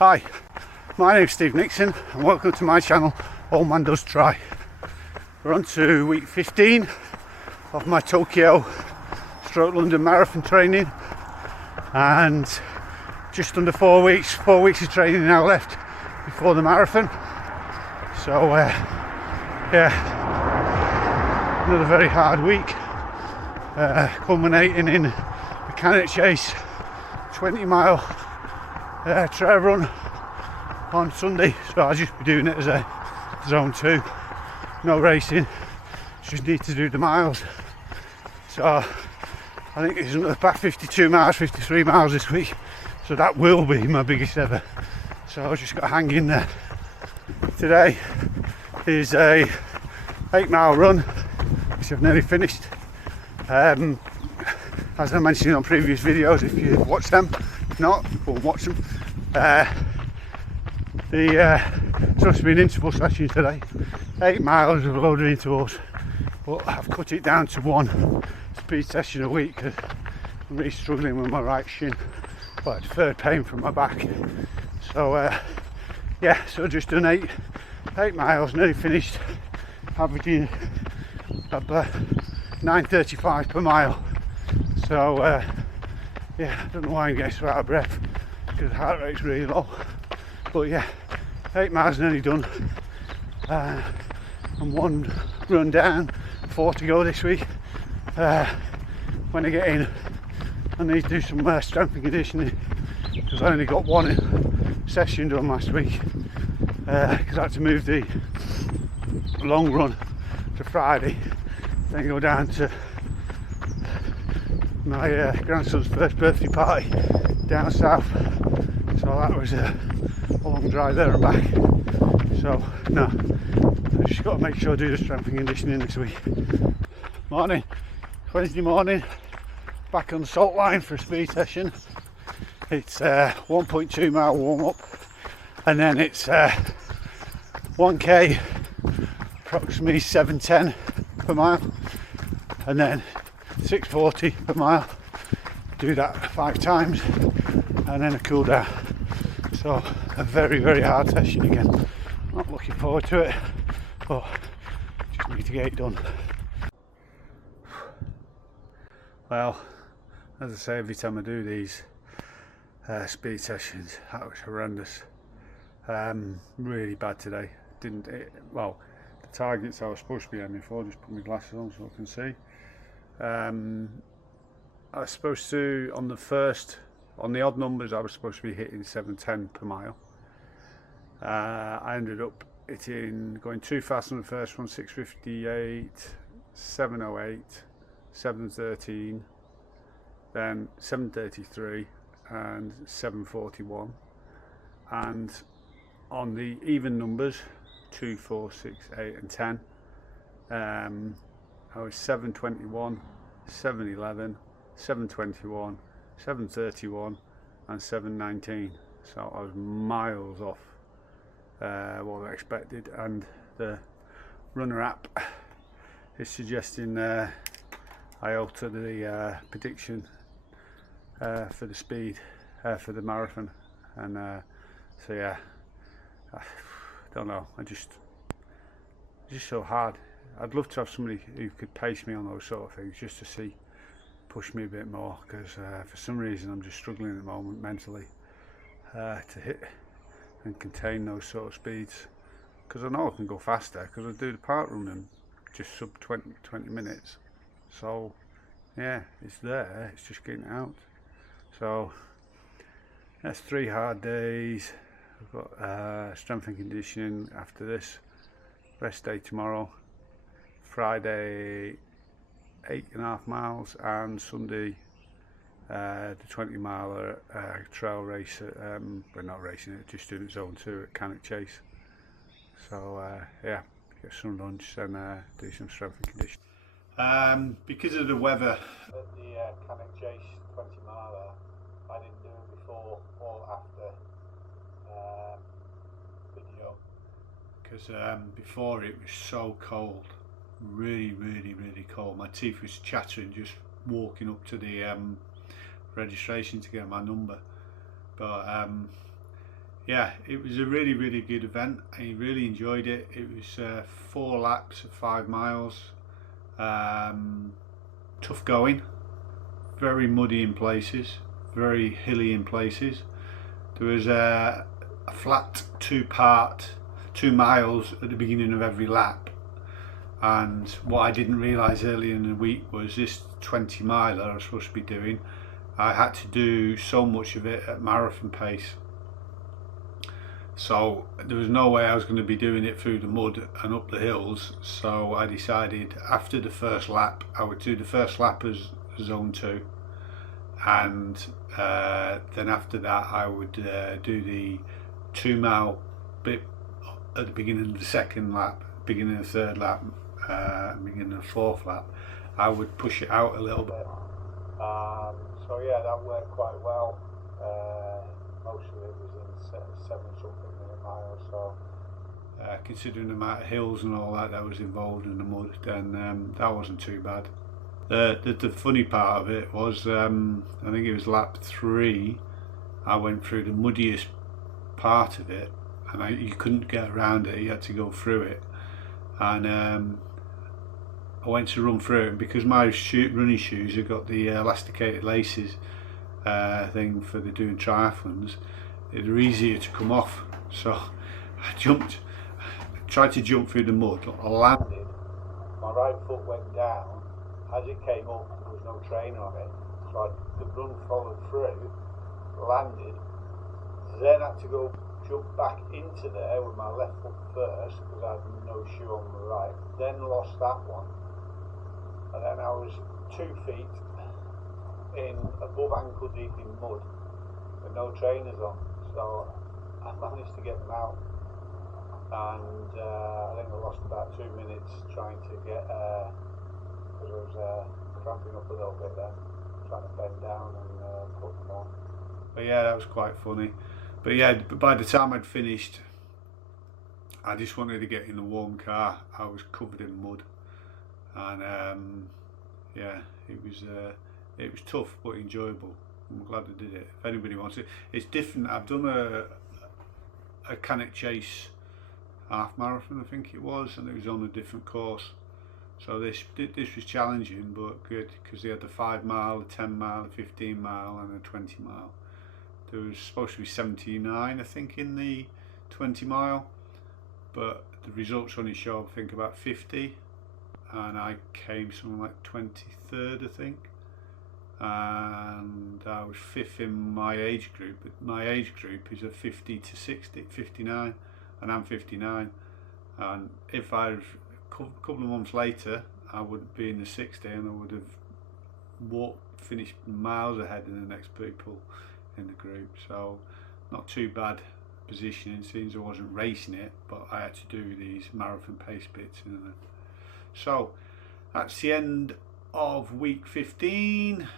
Hi, my name's Steve Nixon and welcome to my channel, Old Man Does Try. We're on to week 15 of my Tokyo / London marathon training, and just under 4 weeks of training now left before the marathon. So another very hard week, culminating in the Cannock Chase 20-mile trail run on Sunday. So I'll just be doing it as a zone 2, no racing, just need to do the miles. So I think it's about 52 miles, 53 miles this week, so that will be my biggest ever. So I've just got to hang in there. Today is a 8-mile run, which I've nearly finished. As I mentioned on previous videos, if you've watched them, if not, go and watch them. It's supposed to be an interval session today, 8 miles of loaded intervals, but I've cut it down to 1 speed session a week because I'm really struggling with my right shin, but deferred pain from my back. So so just done 8 miles, nearly finished, averaging about 9:35 per mile. So I don't know why I'm getting so out of breath, because the heart rate's really low. But yeah, 8 miles nearly done, and 1 run down, 4 to go this week. When I get in, I need to do some strength and conditioning, because I only got 1 session done last week, because I had to move the long run to Friday, then go down to my grandson's first birthday party down south. So that was a long drive there and back. So no, I just got to make sure I do the strength and conditioning this week. Morning, Wednesday morning, back on the salt line for a speed session. It's 1.2 mile warm up, and then it's 1k, approximately 7:10 per mile, and then 6:40 per mile. Do that 5 times, and then a cool down. So a very, very hard session again. Not looking forward to it, but just need to get it done. Well, as I say, every time I do these speed sessions, that was horrendous. Really bad today. Well, the targets I was supposed to be aiming for, just put my glasses on so I can see. I was supposed to, on the odd numbers, I was supposed to be hitting 7:10 per mile. I ended up going too fast on the first one, 6:58, 7:08, 7:13, then 7:33 and 7:41. And on the even numbers, 2, 4, 6, 8 and 10, I was 7:21, 7:11, 7:21, 7:31 and 7:19. So I was miles off what I expected, and the runner app is suggesting I alter the prediction for the speed for the marathon, and so yeah, I don't know, it's just so hard. I'd love to have somebody who could pace me on those sort of things, just to push me a bit more, because for some reason I'm just struggling at the moment mentally to hit and contain those sort of speeds, because I know I can go faster, because I do the park run in just sub 20 minutes. So yeah, it's there, it's just getting out. So that's 3 hard days. I've got strength and conditioning after this, rest day tomorrow, Friday 8.5 miles, and Sunday the 20-mile trail race. We're not racing it, just doing it zone 2 at Cannock Chase. So yeah, get some lunch and do some strength and conditioning. Because of the weather at the Cannock Chase 20-mile, I didn't do it before or after video, because before it was so cold, really cold. My teeth was chattering just walking up to the registration to get my number. But yeah, it was a really good event. I really enjoyed it. It was 4 laps of 5 miles. Tough going, very muddy in places, very hilly in places. There was a flat 2 miles at the beginning of every lap, and what I didn't realise earlier in the week was this 20 miler I was supposed to be doing, I had to do so much of it at marathon pace, so there was no way I was going to be doing it through the mud and up the hills. So I decided after the first lap I would do the first lap as zone 2, and then after that I would do the 2 mile bit at the beginning of the second lap, beginning of the third lap, beginning of the fourth lap. I would push it out a little bit. So yeah, that worked quite well. Most of it was in 7 something minute mile, so considering the amount of hills and all that was involved in the mud, then that wasn't too bad. The funny part of it was, I think it was lap 3, I went through the muddiest part of it, and you couldn't get around it, you had to go through it, and I went to run through it, and because my running shoes have got the elasticated laces thing for the doing triathlons, they're easier to come off, so I tried to jump through the mud, I landed, my right foot went down, as it came up there was no trainer on it, so the run followed through, landed, then had to go jump back into there with my left foot first because I had no shoe on the right, then lost that one, and then I was 2 feet in above ankle deep in mud with no trainers on, so I managed to get them out, and I think I lost about 2 minutes trying to get, because I was cramping up a little bit then, trying to bend down and put them on. But yeah, that was quite funny. But yeah, by the time I'd finished, I just wanted to get in the warm car. I was covered in mud, and yeah, it was tough but enjoyable. I'm glad I did it. If anybody wants it, it's different. I've done a Cannock Chase half marathon, I think it was, and it was on a different course. So this was challenging but good, because they had the 5 mile, the 10 mile, the 15 mile and the 20 mile. There was supposed to be 79 I think in the 20 mile, but the results only show I think about 50, and I came something like 23rd I think, and I was 5th in my age group. My age group is a 50 to 60, 59, and I'm 59, and if a couple of months later I would be in the 60 and I would have finished miles ahead of the next people in the group. So not too bad positioning, since I wasn't racing it, but I had to do these marathon pace bits, So that's the end of week 15.